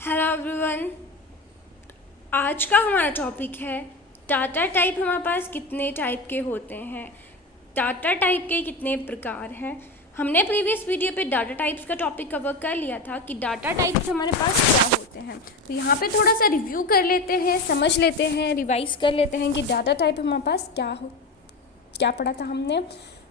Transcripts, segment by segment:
Hello everyone. आज का हमारा टॉपिक है डाटा टाइप। हमारे पास कितने टाइप के होते हैं, डाटा टाइप के कितने प्रकार हैं। हमने प्रीवियस वीडियो पे डाटा टाइप्स का टॉपिक कवर कर लिया था कि डाटा टाइप्स हमारे पास क्या होते हैं। तो यहाँ पे थोड़ा सा रिव्यू कर लेते हैं, समझ लेते हैं, रिवाइज कर लेते हैं कि डाटा टाइप हमारे पास क्या पढ़ा था हमने।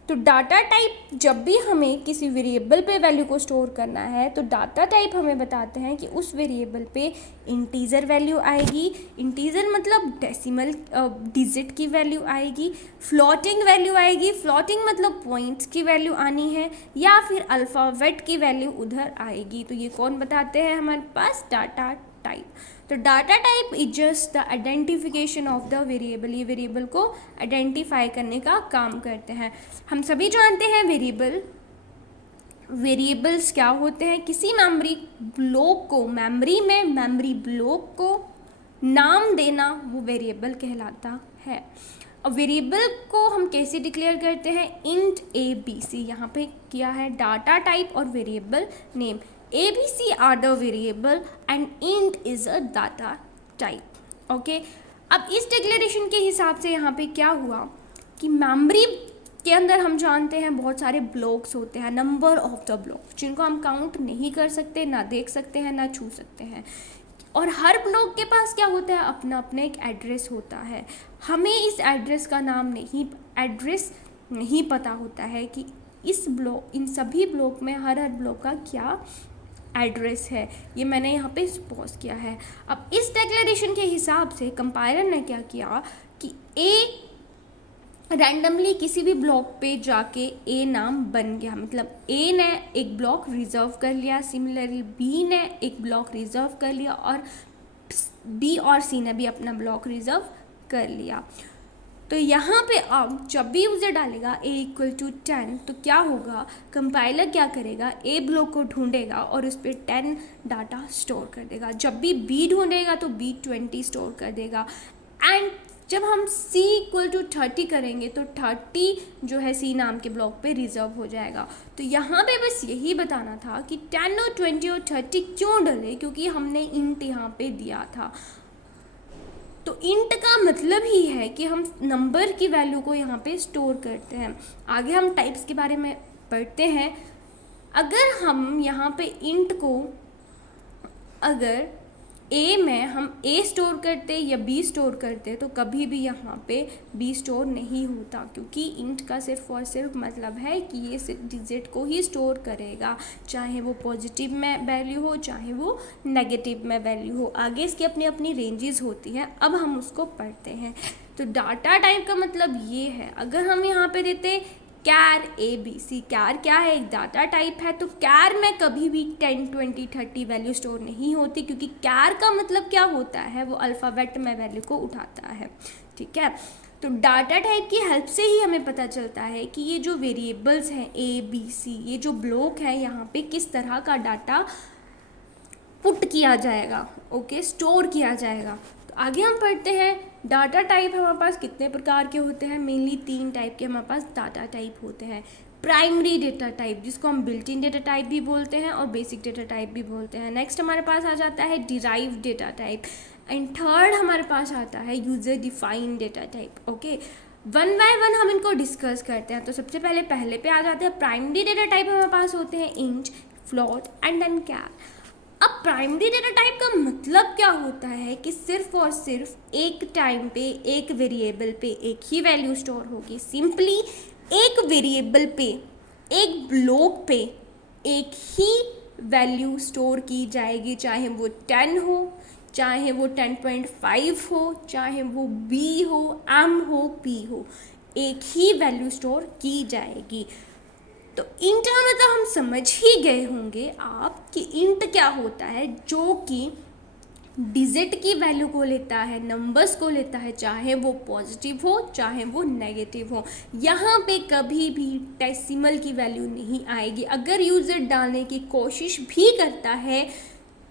तो डाटा टाइप, जब भी हमें किसी वेरिएबल पे वैल्यू को स्टोर करना है तो डाटा टाइप हमें बताते हैं कि उस वेरिएबल पे इंटीजर वैल्यू आएगी। इंटीजर मतलब डेसिमल डिजिट की वैल्यू आएगी, फ्लोटिंग वैल्यू आएगी, फ्लोटिंग मतलब पॉइंट्स की वैल्यू आनी है, या फिर अल्फ़ाबेट की वैल्यू उधर आएगी। तो ये कौन बताते हैं हमारे पास? Data type. तो data type is just the identification of the variable. ये वेरिएबल को आइडेंटिफाई करने का काम करते हैं। हम सभी जानते हैं वेरिएबल्स क्या होते हैं। किसी मेमोरी ब्लॉक को, मेमोरी ब्लॉक को नाम देना वो वेरिएबल कहलाता है। अब वेरिएबल को हम कैसे डिक्लेयर करते हैं? इंट ABC यहाँ पे किया है, डाटा टाइप और variable name. ABC are the variable and int is a data type. Okay, अब इस डिक्लेरेशन के हिसाब से यहाँ पे क्या हुआ कि मेमोरी के अंदर हम जानते हैं बहुत सारे ब्लॉक्स होते हैं, नंबर ऑफ द ब्लॉक, जिनको हम काउंट नहीं कर सकते, ना देख सकते हैं, ना छू सकते हैं। और हर ब्लॉक के पास क्या होता है? अपना अपना एक एड्रेस होता है। हमें इस एड्रेस का एड्रेस नहीं पता होता है कि इन सभी ब्लॉक में हर ब्लॉक का क्या एड्रेस है। ये मैंने यहाँ पे सपोज किया है। अब इस डिक्लेरेशन के हिसाब से कंपाइलर ने क्या किया कि ए रैंडमली किसी भी ब्लॉक पे जाके ए नाम बन गया, मतलब ए ने एक ब्लॉक रिजर्व कर लिया, सिमिलरली बी ने एक ब्लॉक रिजर्व कर लिया, और बी और सी ने भी अपना ब्लॉक रिजर्व कर लिया। तो यहाँ पे अब जब भी यूज़र डालेगा a = 10 तो क्या होगा? कंपाइलर क्या करेगा? ए ब्लॉक को ढूंढेगा और उस पर 10 डाटा स्टोर कर देगा। जब भी बी ढूंढेगा तो बी 20 स्टोर कर देगा। एंड जब हम c = 30 करेंगे तो 30 जो है c नाम के ब्लॉक पे रिजर्व हो जाएगा। तो यहाँ पे बस यही बताना था कि 10 और 20 और 30 क्यों डले, क्योंकि हमने इंट यहाँ पे दिया था। तो इंट का मतलब ही है कि हम नंबर की वैल्यू को यहाँ पे स्टोर करते हैं। आगे हम टाइप्स के बारे में पढ़ते हैं। अगर हम यहाँ पे इंट को, अगर ए में हम ए स्टोर करते या बी स्टोर करते तो कभी भी यहाँ पे बी स्टोर नहीं होता, क्योंकि इंट का सिर्फ और सिर्फ मतलब है कि ये डिजिट को ही स्टोर करेगा, चाहे वो पॉजिटिव में वैल्यू हो चाहे वो नेगेटिव में वैल्यू हो। आगे इसकी अपनी अपनी रेंजेस होती हैं, अब हम उसको पढ़ते हैं। तो डाटा टाइप का मतलब ये है, अगर हम यहाँ पे देते कैर ABC, कैर क्या है? एक डाटा टाइप है। तो कैर में कभी भी 10, 20, 30 वैल्यू स्टोर नहीं होती, क्योंकि कैर का मतलब क्या होता है? वो अल्फ़ाबेट में वैल्यू को उठाता है। ठीक है, तो डाटा टाइप की हेल्प से ही हमें पता चलता है कि ये जो वेरिएबल्स हैं ABC, ये जो ब्लॉक है, यहाँ पे किस तरह का डाटा पुट किया जाएगा, ओके, स्टोर किया जाएगा। तो आगे हम पढ़ते हैं डाटा टाइप हमारे पास कितने प्रकार के होते हैं। मेनली 3 टाइप के हमारे पास डाटा टाइप होते हैं। प्राइमरी डेटा टाइप, जिसको हम बिल्ट इन डेटा टाइप भी बोलते हैं और बेसिक डेटा टाइप भी बोलते हैं। नेक्स्ट हमारे पास आ जाता है derived data type, and third हमारे पास आता है user defined data type. Okay, one by one हम इनको डिस्कस करते हैं। तो सबसे पहले पे आ जाते हैं प्राइमरी डेटा टाइप। हमारे पास होते हैं इंट, फ्लोट एंड देन कैर। अब प्राइमरी डेटा टाइप का मतलब क्या होता है कि सिर्फ और सिर्फ एक टाइम पे एक वेरिएबल पे एक ही वैल्यू स्टोर होगी। सिंपली एक वेरिएबल पे, एक ब्लॉक पे एक ही वैल्यू स्टोर की जाएगी, चाहे वो 10 हो, चाहे वो 10.5 हो, चाहे वो B हो, M हो, P हो, एक ही वैल्यू स्टोर की जाएगी। तो इंट का मतलब हम समझ ही गए होंगे आप कि इंट क्या होता है, जो कि डिजिट की वैल्यू को लेता है, नंबर्स को लेता है, चाहे वो पॉजिटिव हो चाहे वो नेगेटिव हो। यहाँ पे कभी भी डेसिमल की वैल्यू नहीं आएगी। अगर यूज़र डालने की कोशिश भी करता है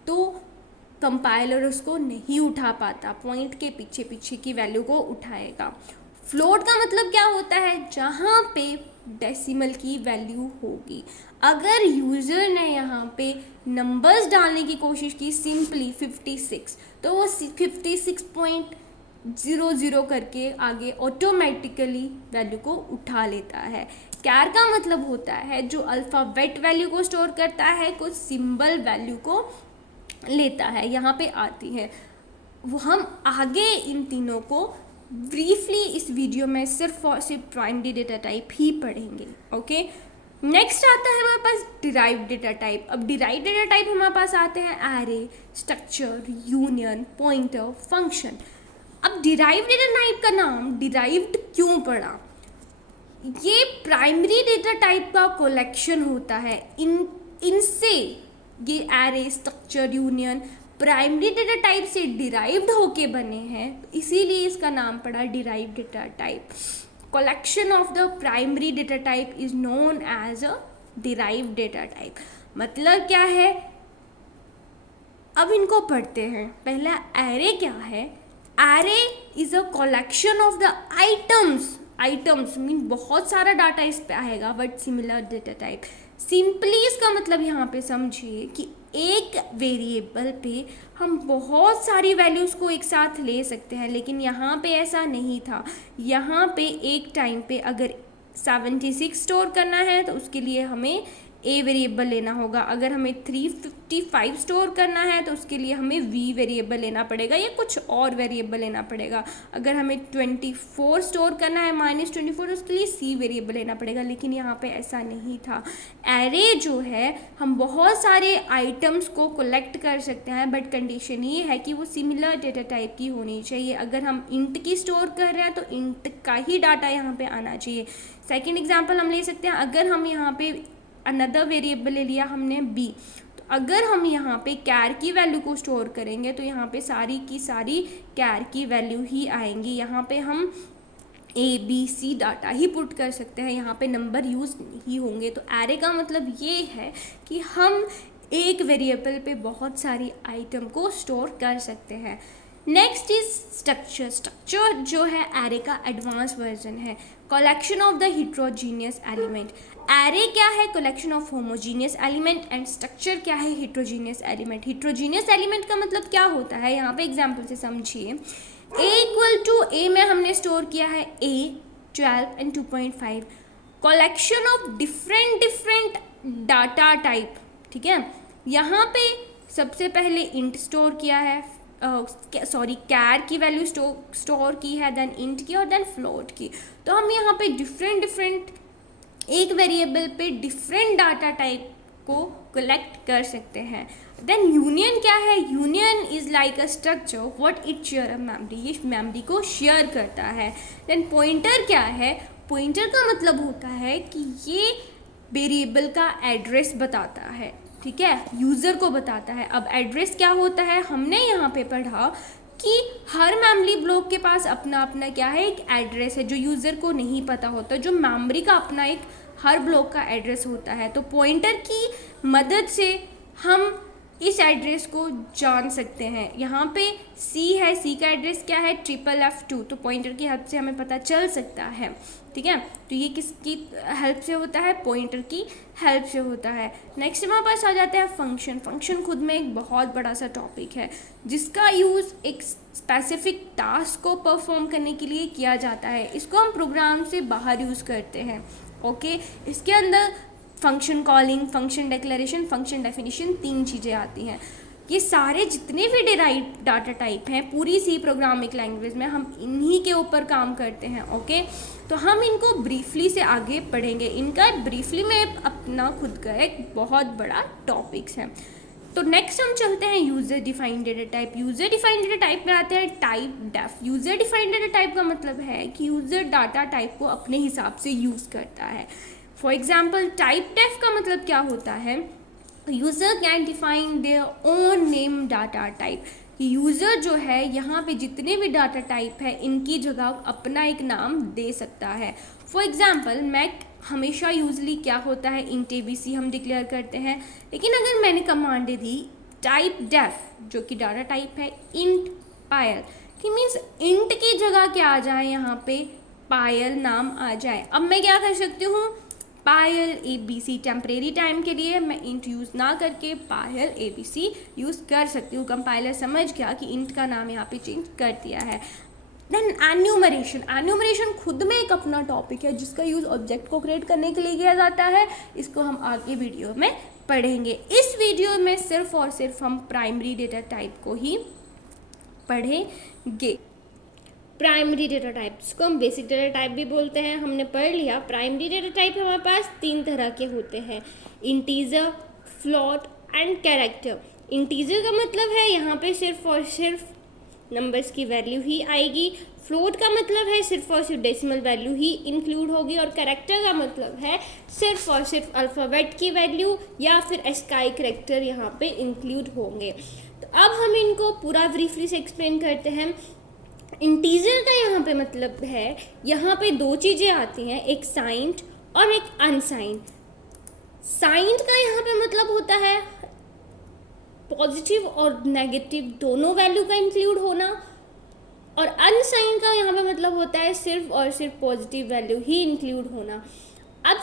तो कंपाइलर उसको नहीं उठा पाता, पॉइंट के पीछे पीछे की वैल्यू को उठाएगा। फ्लोट का मतलब क्या होता है, जहाँ पे डेसिमल की वैल्यू होगी। अगर यूज़र ने यहाँ पे नंबर्स डालने की कोशिश की सिंपली 56, तो वो 56.00 करके आगे ऑटोमेटिकली वैल्यू को उठा लेता है। कैर का मतलब होता है जो अल्फ़ाबेट वैल्यू को स्टोर करता है, कुछ सिंबल वैल्यू को लेता है, यहाँ पे आती है। वो हम आगे इन तीनों को ब्रीफली इस वीडियो में सिर्फ और सिर्फ प्राइमरी डेटा टाइप ही पढ़ेंगे। ओके, नेक्स्ट आता है हमारे पास डिराइव्ड डेटा टाइप। अब डिराइव्ड डेटा टाइप हमारे पास आते हैं array, structure, union, pointer, function. अब डिराइव्ड डेटा टाइप का नाम डिराइव्ड क्यों पड़ा? ये प्राइमरी डेटा टाइप का कलेक्शन होता है। इनसे ये array, structure, union primary data type से डिराइव्ड होके बने हैं, इसीलिए इसका नाम पड़ा derived data type. Collection of the primary data type is known as a derived data type. मतलब क्या है, अब इनको पढ़ते हैं। पहला एरे क्या है? Array is a collection of the items mean बहुत सारा डाटा इस पे आएगा, but similar data type. Simply इसका मतलब यहाँ पे समझिए कि एक वेरिएबल पे हम बहुत सारी वैल्यूज़ को एक साथ ले सकते हैं, लेकिन यहाँ पे ऐसा नहीं था। यहाँ पे एक टाइम पे अगर 76 स्टोर करना है तो उसके लिए हमें ए वेरिएबल लेना होगा। अगर हमें 355 स्टोर करना है तो उसके लिए हमें वी वेरिएबल लेना पड़ेगा या कुछ और वेरिएबल लेना पड़ेगा। अगर हमें 24 स्टोर करना है -24, उसके लिए सी वेरिएबल लेना पड़ेगा। लेकिन यहाँ पे ऐसा नहीं था। एरे जो है, हम बहुत सारे आइटम्स को कलेक्ट कर सकते हैं, बट कंडीशन ये है कि वो सिमिलर डेटा टाइप की होनी चाहिए। अगर हम इंट की स्टोर कर रहे हैं तो इंट का ही डाटा यहाँ पे आना चाहिए। सेकेंड एग्जाम्पल हम ले सकते हैं, अगर हम यहाँ पे अनदर वेरिएबल ले लिया हमने बी, तो अगर हम यहाँ पे कैर की वैल्यू को स्टोर करेंगे तो यहाँ पे सारी की सारी कैर की वैल्यू ही आएंगी। यहाँ पे हम ABC डाटा ही पुट कर सकते हैं, यहाँ पे नंबर यूज़ नहीं होंगे। तो एरे का मतलब ये है कि हम एक वेरिएबल पे बहुत सारी आइटम को स्टोर कर सकते हैं। Next is structure. स्ट्रक्चर जो है एरे का एडवांस वर्जन है, collection of the heterogeneous element. Array क्या है? Collection of homogeneous element, and structure क्या है? Heterogeneous element. हिट्रोजीनियस एलिमेंट का मतलब क्या होता है, यहाँ पे एग्जाम्पल से समझिए। A में हमने स्टोर किया है A, 12 and 2.5, collection of different data type. ठीक है, यहाँ पे सबसे पहले इंट स्टोर किया है, कैर की वैल्यू स्टोर की है, देन इंट की और देन फ्लोट की। तो हम यहाँ पे डिफरेंट एक वेरिएबल पे डिफरेंट डाटा टाइप को कलेक्ट कर सकते हैं। देन यूनियन क्या है? Union is like a structure what it share a memory, ये मेमोरी को शेयर करता है। देन पॉइंटर क्या है? पॉइंटर का मतलब होता है कि ये वेरिएबल का एड्रेस बताता है। ठीक है, यूज़र को बताता है। अब एड्रेस क्या होता है? हमने यहाँ पे पढ़ा कि हर मेमोरी ब्लॉक के पास अपना अपना क्या है, एक एड्रेस है जो यूज़र को नहीं पता होता, जो मेमोरी का अपना एक हर ब्लॉक का एड्रेस होता है। तो पॉइंटर की मदद से हम इस एड्रेस को जान सकते हैं। यहाँ पे C है, C का एड्रेस क्या है? FFF2, तो पॉइंटर की हेल्प से हमें पता चल सकता है। ठीक है, तो ये किसकी हेल्प से होता है? पॉइंटर की हेल्प से होता है। नेक्स्ट हमारे पास आ जाता है फंक्शन। फंक्शन खुद में एक बहुत बड़ा सा टॉपिक है, जिसका यूज़ एक स्पेसिफिक टास्क को परफॉर्म करने के लिए किया जाता है। इसको हम प्रोग्राम से बाहर यूज़ करते हैं। ओके, इसके अंदर function calling, function declaration, function definition, 3 चीज़ें आती हैं। ये सारे जितने भी डिराइव्ड डाटा टाइप हैं पूरी सी प्रोग्रामिंग लैंग्वेज में, हम इन्हीं के ऊपर काम करते हैं। ओके, तो हम इनको ब्रीफली से आगे पढ़ेंगे। इनका ब्रीफली में अपना खुद का एक बहुत बड़ा टॉपिक्स है। तो नेक्स्ट हम चलते हैं user defined data type. User defined data type में आते हैं typedef. User defined data type का मतलब है कि यूज़र डाटा टाइप को अपने हिसाब से यूज़ करता है। फॉर एग्जाम्पल, टाइप डेफ का मतलब क्या होता है? User can define their own name data type. User जो है यहाँ पे जितने भी डाटा टाइप है इनकी जगह अपना एक नाम दे सकता है। फॉर एग्जाम्पल, मैक हमेशा यूजली क्या होता है? इंट ABC हम डिक्लेयर करते हैं। लेकिन अगर मैंने कमांड दे दी टाइप डेफ, जो कि डाटा टाइप है इंट पायल, कि मीन्स इंट की जगह क्या आ जाए यहाँ पे? पायल नाम आ जाए। अब मैं क्या कर सकती हूँ, पायल ABC टेम्परेरी टाइम के लिए मैं इंट यूज़ ना करके पायल ABC यूज़ कर सकती हूँ। कंपाइलर समझ गया कि इंट का नाम यहाँ पे चेंज कर दिया है। देन एन्यूमरेशन खुद में एक अपना टॉपिक है जिसका यूज़ ऑब्जेक्ट को क्रिएट करने के लिए किया जाता है। इसको हम आगे वीडियो में पढ़ेंगे। इस वीडियो में सिर्फ और सिर्फ हम प्राइमरी डेटा टाइप को ही पढ़ेंगे। प्राइमरी डेटा टाइप, जिसको हम बेसिक डेटा टाइप भी बोलते हैं, हमने पढ़ लिया। प्राइमरी डेटा टाइप हमारे पास 3 तरह के होते हैं, integer, float and character. Integer का मतलब है यहाँ पे सिर्फ और सिर्फ नंबर्स की वैल्यू ही आएगी। फ्लोट का मतलब है सिर्फ और सिर्फ डेसिमल वैल्यू ही इंक्लूड होगी। और कैरेक्टर का मतलब है सिर्फ और सिर्फ अल्फ़ाबेट की वैल्यू या फिर एस्काई कैरेक्टर यहाँ पे इंक्लूड होंगे। तो अब हम इनको पूरा ब्रीफली से एक्सप्लेन करते हैं। इंटीजर का यहाँ पे मतलब है, यहाँ पे 2 चीज़ें आती हैं, एक साइंड और एक अनसाइंड। साइंड का यहाँ पे मतलब होता है पॉजिटिव और नेगेटिव दोनों वैल्यू का इंक्लूड होना, और अनसाइंड का यहाँ पे मतलब होता है सिर्फ और सिर्फ पॉजिटिव वैल्यू ही इंक्लूड होना। अब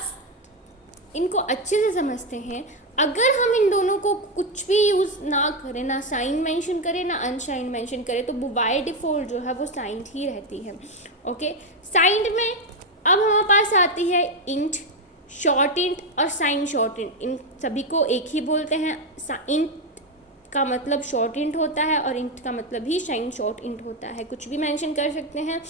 इनको अच्छे से समझते हैं। अगर हम इन दोनों को कुछ भी यूज़ ना करें, ना साइन मेंशन करें ना अनसाइन मेंशन करें, तो बाय डिफ़ॉल्ट जो है वो साइंड ही रहती है। ओके, साइंड में अब हमारे पास आती है इंट, शॉर्ट इंट और साइन शॉर्ट इंट। इन सभी को एक ही बोलते हैं। इंट का मतलब शॉर्ट इंट होता है और इंट का मतलब ही साइन शॉर्ट इंट होता है। कुछ भी मेंशन कर सकते हैं।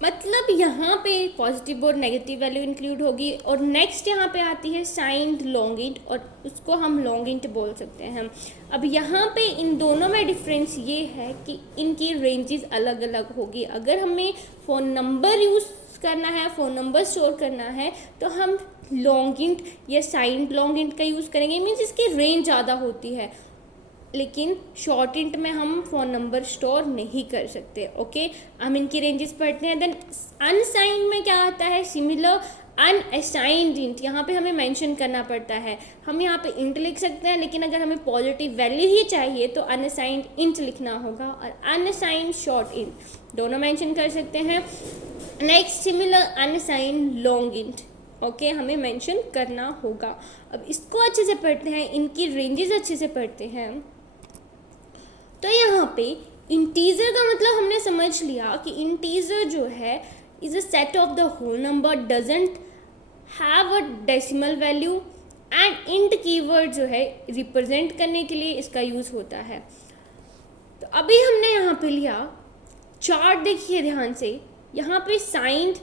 मतलब यहाँ पे पॉजिटिव और नेगेटिव वैल्यू इंक्लूड होगी। और नेक्स्ट यहाँ पे आती है साइंड लॉन्ग इंट, और उसको हम लॉन्ग इंट बोल सकते हैं। अब यहाँ पे इन दोनों में डिफरेंस ये है कि इनकी रेंजेस अलग अलग होगी। अगर हमें फ़ोन नंबर यूज़ करना है, फ़ोन नंबर स्टोर करना है, तो हम लॉन्ग इंट या साइंड लॉन्ग इंट का यूज़ करेंगे, मीन्स इसकी रेंज ज़्यादा होती है। लेकिन शॉर्ट इंट में हम फ़ोन नंबर स्टोर नहीं कर सकते। ओके, हम इनकी रेंजेस पढ़ते हैं। देन अनसाइंड में क्या आता है, सिमिलर अनअसाइंड इंट। यहाँ पे हमें मेंशन करना पड़ता है। हम यहाँ पे इंट लिख सकते हैं, लेकिन अगर हमें पॉजिटिव वैल्यू ही चाहिए तो अनअसाइंड इंट लिखना होगा, और अनअसाइंड शॉर्ट इंट दोनों मेंशन कर सकते हैं। Next similar unsigned long int. Okay, हमें मेंशन करना होगा। अब इसको अच्छे से पढ़ते हैं, इनकी रेंजेस अच्छे से पढ़ते हैं। तो यहाँ पे इंटीजर का मतलब हमने समझ लिया कि इंटीजर जो है is a set of the whole number, doesn't have a decimal value, and int keyword जो है रिप्रेजेंट करने के लिए इसका यूज़ होता है। तो अभी हमने यहाँ पे लिया चार्ट, देखिए ध्यान से। यहाँ पे साइंड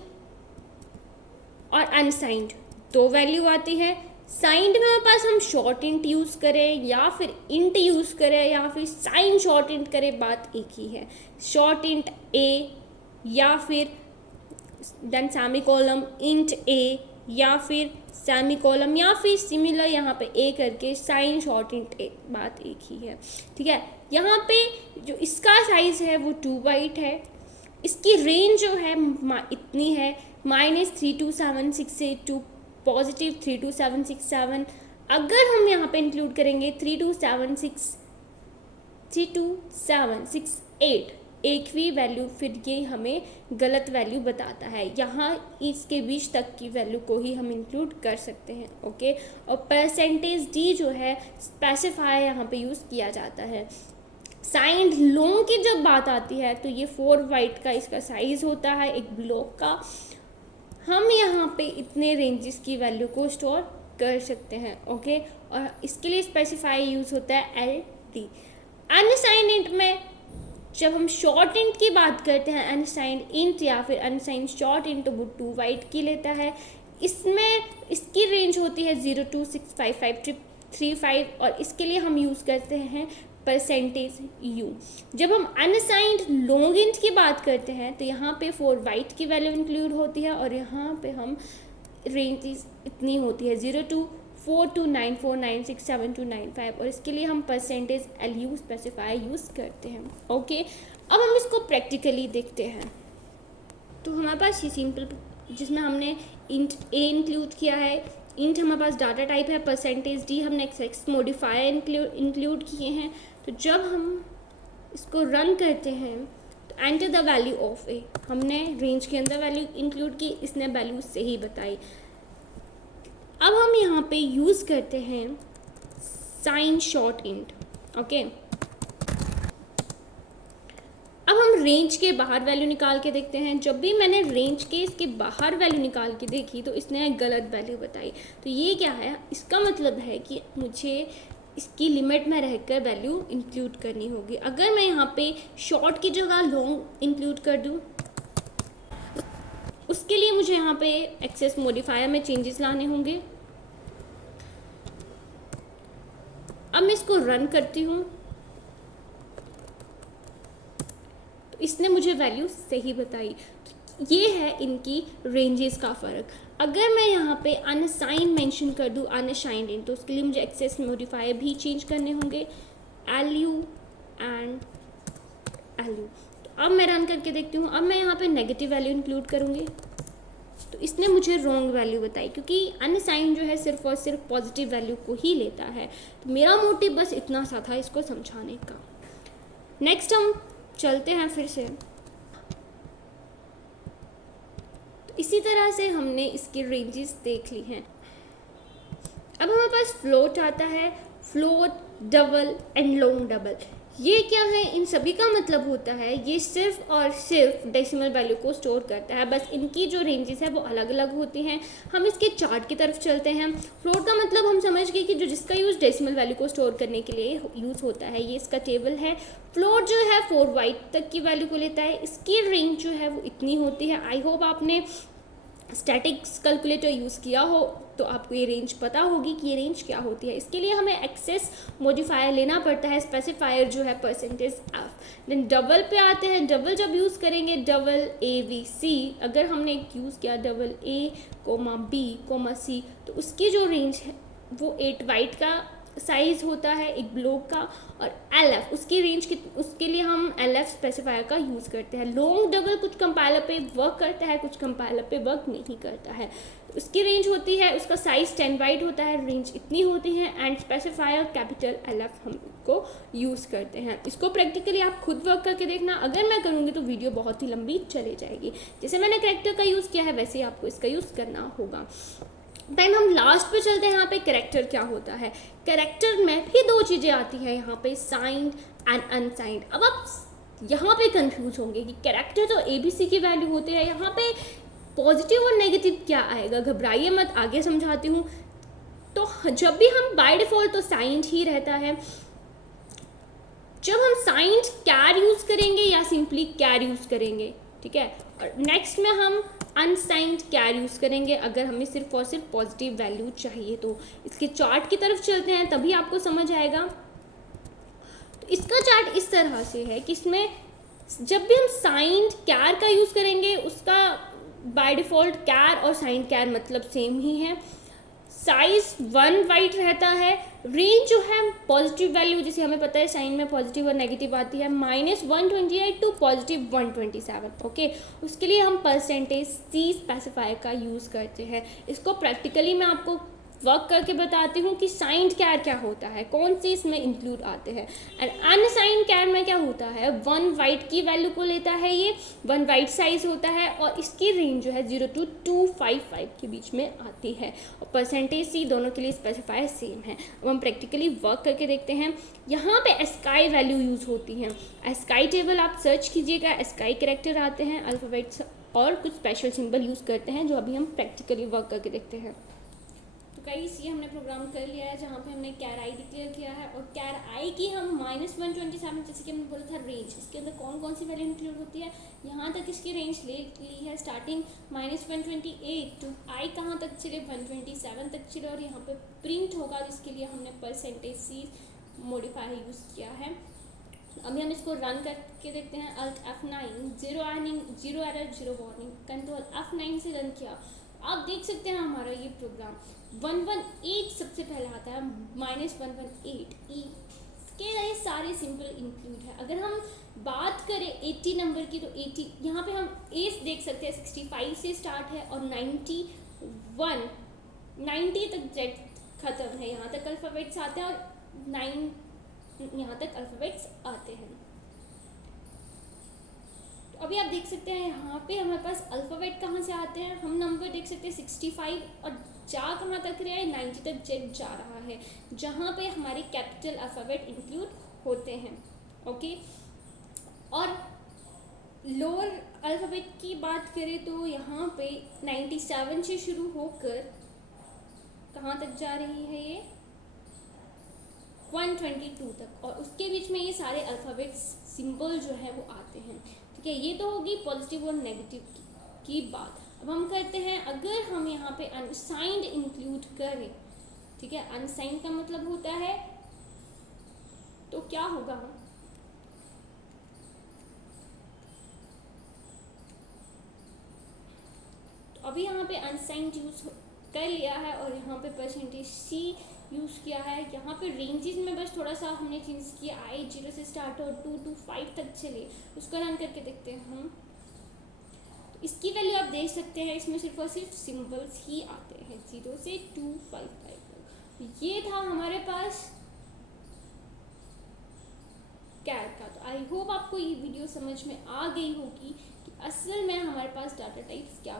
और अनसाइंड 2 वैल्यू आती है। साइंड में हमारे पास हम शॉर्ट इंट यूज़ करें या फिर इंट यूज़ करें या फिर साइन शॉर्ट इंट करें, बात एक ही है। शॉर्ट इंट ए या फिर देन सेमी कॉलम इंट ए या फिर सेमी कॉलम या फिर सिमिलर यहाँ पे ए करके साइन शॉर्ट इंट ए, बात एक ही है। ठीक है, यहाँ पे जो इसका साइज़ है वो 2 बाइट है। इसकी रेंज जो है इतनी है, -3276 टू पॉजिटिव 32767। अगर हम यहाँ पे इंक्लूड करेंगे 32768 एक भी वैल्यू, फिर ये हमें गलत वैल्यू बताता है। यहाँ इसके बीच तक की वैल्यू को ही हम इंक्लूड कर सकते हैं। ओके, और परसेंटेज डी जो है स्पेसिफायर यहाँ पे यूज़ किया जाता है। साइंड लॉन्ग की जब बात आती है तो ये 4 बाइट का इसका साइज़ होता है एक ब्लॉक का। हम यहाँ पे इतने रेंजेस की वैल्यू को स्टोर कर सकते हैं। ओके, और इसके लिए स्पेसिफाई यूज़ होता है LD। अनसाइंड इंट में जब हम शॉर्ट इंट की बात करते हैं, अनसाइंड इंट या फिर अनसाइंड शॉर्ट इंट, तो वो 2 बाइट की लेता है। इसमें इसकी रेंज होती है 0265535, और इसके लिए हम यूज़ करते हैं परसेंटेज यू। जब हम अनसाइंड लॉन्ग इंट की बात करते हैं तो यहाँ पे 4 बाइट की वैल्यू इंक्लूड होती है, और यहाँ पे हम रेंज इतनी होती है 024294967295, और इसके लिए हम परसेंटेज LU स्पेसिफाई यूज़ करते हैं। ओके, अब हम इसको प्रैक्टिकली देखते हैं। तो हमारे पास ये सिंपल, जिसमें हमने इंट ए इंक्लूड किया है। इंट हमारे पास डाटा टाइप है, परसेंटेज डी हमने एक्स मॉडिफायर इंक्लूड किए हैं। तो जब हम इसको रन करते हैं तो एंटर द वैल्यू ऑफ ए, हमने रेंज के अंदर वैल्यू इंक्लूड की, इसने वैल्यू सही बताई। अब हम यहाँ पे यूज़ करते हैं साइन शॉर्ट इंट, ओके। अब हम रेंज के बाहर वैल्यू निकाल के देखते हैं। जब भी मैंने रेंज के इसके बाहर वैल्यू निकाल के देखी तो इसने गलत वैल्यू बताई। तो ये क्या है, इसका मतलब है कि मुझे इसकी लिमिट में रहकर वैल्यू इंक्लूड करनी होगी। अगर मैं यहाँ पे शॉर्ट की जगह लॉन्ग इंक्लूड कर दूँ, उसके लिए मुझे यहाँ पे एक्सेस मॉडिफायर में चेंजेस लाने होंगे। अब मैं इसको रन करती हूँ तो इसने मुझे वैल्यू सही बताई। ये है इनकी रेंजेस का फ़र्क। अगर मैं यहाँ पे अनसाइन मेंशन कर दूँ अनसाइंड इन, तो उसके लिए मुझे एक्सेस मॉडिफायर भी चेंज करने होंगे, एलयू एंड एलयू। तो अब मैं रन करके देखती हूँ। अब मैं यहाँ पे नेगेटिव वैल्यू इंक्लूड करूँगी तो इसने मुझे रॉन्ग वैल्यू बताई, क्योंकि अनसाइन जो है सिर्फ और सिर्फ पॉजिटिव वैल्यू को ही लेता है। तो मेरा मोटिव बस इतना सा था इसको समझाने का। नेक्स्ट हम चलते हैं फिर से। तो इसी तरह से हमने इसकी रेंजेस देख ली हैं। अब हमारे पास फ्लोट आता है, float, double and long double. ये क्या है, इन सभी का मतलब होता है ये सिर्फ और सिर्फ डेसिमल वैल्यू को स्टोर करता है। बस इनकी जो रेंजेस है वो अलग अलग होती हैं। हम इसके चार्ट की तरफ चलते हैं। फ्लोट का मतलब हम समझ गए कि जो जिसका यूज़ डेसिमल वैल्यू को स्टोर करने के लिए यूज़ होता है। ये इसका टेबल है। फ्लोट जो है 4 बाइट तक की वैल्यू को लेता है। इसकी रेंज जो है वो इतनी होती है। आई होप आपने स्टैटिक्स कैलकुलेटर यूज़ किया हो तो आपको ये रेंज पता होगी कि ये रेंज क्या होती है। इसके लिए हमें एक्सेस मॉडिफायर लेना पड़ता है, स्पेसिफायर जो है परसेंटेज एफ। देन डबल पे आते हैं। डबल जब यूज़ करेंगे, डबल ए बी सी, अगर हमने यूज़ किया double a comma b comma c, तो उसकी जो रेंज है वो 8 बाइट का साइज़ होता है एक ब्लॉक का। और LF उसकी रेंज की, उसके लिए हम LF स्पेसिफायर का यूज़ करते हैं। लॉन्ग डबल कुछ कंपाइलर पे वर्क करता है, कुछ कंपाइलर पे वर्क नहीं करता है। उसकी रेंज होती है, उसका साइज़ 10 बाइट होता है, रेंज इतनी होती है। एंड स्पेसिफायर कैपिटल LF हम को यूज़ करते हैं। इसको प्रैक्टिकली आप खुद वर्क करके देखना। अगर मैं करूँगी तो वीडियो बहुत ही लंबी चली जाएगी। जैसे मैंने कैरेक्टर का यूज़ किया है वैसे ही आपको इसका यूज़ करना होगा। देन हम लास्ट पे चलते हैं। यहाँ पे कैरेक्टर क्या होता है। कैरेक्टर में भी 2 चीज़ें आती हैं यहाँ पे, साइंड एंड अनसाइंड। अब आप यहाँ पे कंफ्यूज होंगे कि कैरेक्टर तो ABC की वैल्यू होते हैं, यहाँ पे पॉजिटिव और नेगेटिव क्या आएगा। घबराइए मत, आगे समझाती हूँ। तो जब भी हम बाय डिफ़ॉल्ट तो साइंड ही रहता है। जब हम साइंड कैर यूज़ करेंगे या सिंपली कैर यूज़ करेंगे, ठीक है। और नेक्स्ट में हम अनसाइंड कैर यूज़ करेंगे अगर हमें सिर्फ और सिर्फ पॉजिटिव वैल्यू चाहिए। तो इसके चार्ट की तरफ चलते हैं, तभी आपको समझ आएगा। तो इसका चार्ट इस तरह से है कि इसमें जब भी हम साइंड कैर का यूज़ करेंगे, उसका बाय डिफ़ॉल्ट कैर और साइंड कैर मतलब सेम ही है। साइज 1 बाइट रहता है। रेंज जो है पॉजिटिव वैल्यू, जैसे हमें पता है साइन में पॉजिटिव और नेगेटिव आती है, -128 टू +127, ओके। उसके लिए हम परसेंटेज C स्पेसिफायर का यूज़ करते हैं। इसको प्रैक्टिकली मैं आपको वर्क करके बताती हूँ कि साइंड कैर क्या होता है, कौन सी इसमें इंक्लूड आते हैं। एंड अनसाइंड कैर में क्या होता है, 1 बाइट की वैल्यू को लेता है। ये 1 बाइट साइज होता है और इसकी रेंज जो है 0 to 255 के बीच में आती है। और परसेंटेज C दोनों के लिए स्पेसिफायर सेम है। अब हम प्रैक्टिकली वर्क करके देखते हैं। यहाँ पे एस्काई वैल्यू यूज़ होती है। एस्काई टेबल आप सर्च कीजिएगा, एस्काई कैरेक्टर आते हैं, अल्फ़ाबेट्स और कुछ स्पेशल सिंबल यूज़ करते हैं, जो अभी हम प्रैक्टिकली वर्क करके देखते हैं। कई सी हमने प्रोग्राम कर लिया है जहाँ पे हमने कैर आई डिक्लेयर किया है। और कैर आई की हम -127, जैसे कि हमने बोला था रेंज, इसके अंदर कौन कौन सी वैल्यू इंक्लूड होती है, यहाँ तक इसकी रेंज ले ली है। स्टार्टिंग -128 टू आई कहाँ तक चले, 127 तक चले। और यहाँ पे प्रिंट होगा जिसके लिए हमने परसेंटेज C मॉडिफायर यूज़ किया है। अभी हम इसको रन करके देखते हैं। Alt F9, 0 error 0 warning, control F9 से रन किया। आप देख सकते हैं हमारा ये प्रोग्राम 118 सबसे पहले आता है, -118 E के ये सारे सिंपल इंक्लूड है। अगर हम बात करें 80 नंबर की तो 80 यहाँ पे हम एज देख सकते हैं 65 से स्टार्ट है और 90 तक जेड ख़त्म है। यहाँ तक अल्फ़ाबेट्स आते हैं और 9 यहाँ तक अल्फ़ाबेट्स आते हैं। तो अभी आप देख सकते हैं यहाँ पे हमारे पास अल्फ़ाबेट कहाँ से आते हैं, हम नंबर देख सकते हैं 65 और जा कहाँ तक रहा है, 90 तक जेड जा रहा है, जहाँ पे हमारे कैपिटल अल्फ़ाबेट इंक्लूड होते हैं। ओके, और लोअर अल्फ़ाबेट की बात करें तो यहाँ पे 97 से शुरू होकर कहाँ तक जा रही है ये 122 तक, और उसके बीच में ये सारे अल्फ़ाबेट सिंबल जो है वो आते हैं। ठीक है, ये तो होगी पॉजिटिव और नेगेटिव की बात। अब हम करते हैं, अगर हम यहाँ पे अनसाइंड इंक्लूड करें, ठीक है, अनसाइंड का मतलब होता है तो क्या होगा, तो अभी यहाँ पे अनसाइंड यूज कर लिया है और यहाँ पे परसेंटेज सी यूज़ किया है। यहाँ पे रेंजेस में बस थोड़ा सा हमने चेंज किया, आई 0 से स्टार्ट और 2 to 5 तक चले, उसको रन करके देखते हैं हम। तो इसकी वैल्यू आप देख सकते हैं, इसमें सिर्फ और सिर्फ सिंबल्स ही आते हैं 0 से 255 तक। ये था हमारे पास कैर का। तो आई होप आपको ये वीडियो समझ में आ गई होगी कि असल में हमारे पास डाटा टाइप्स क्या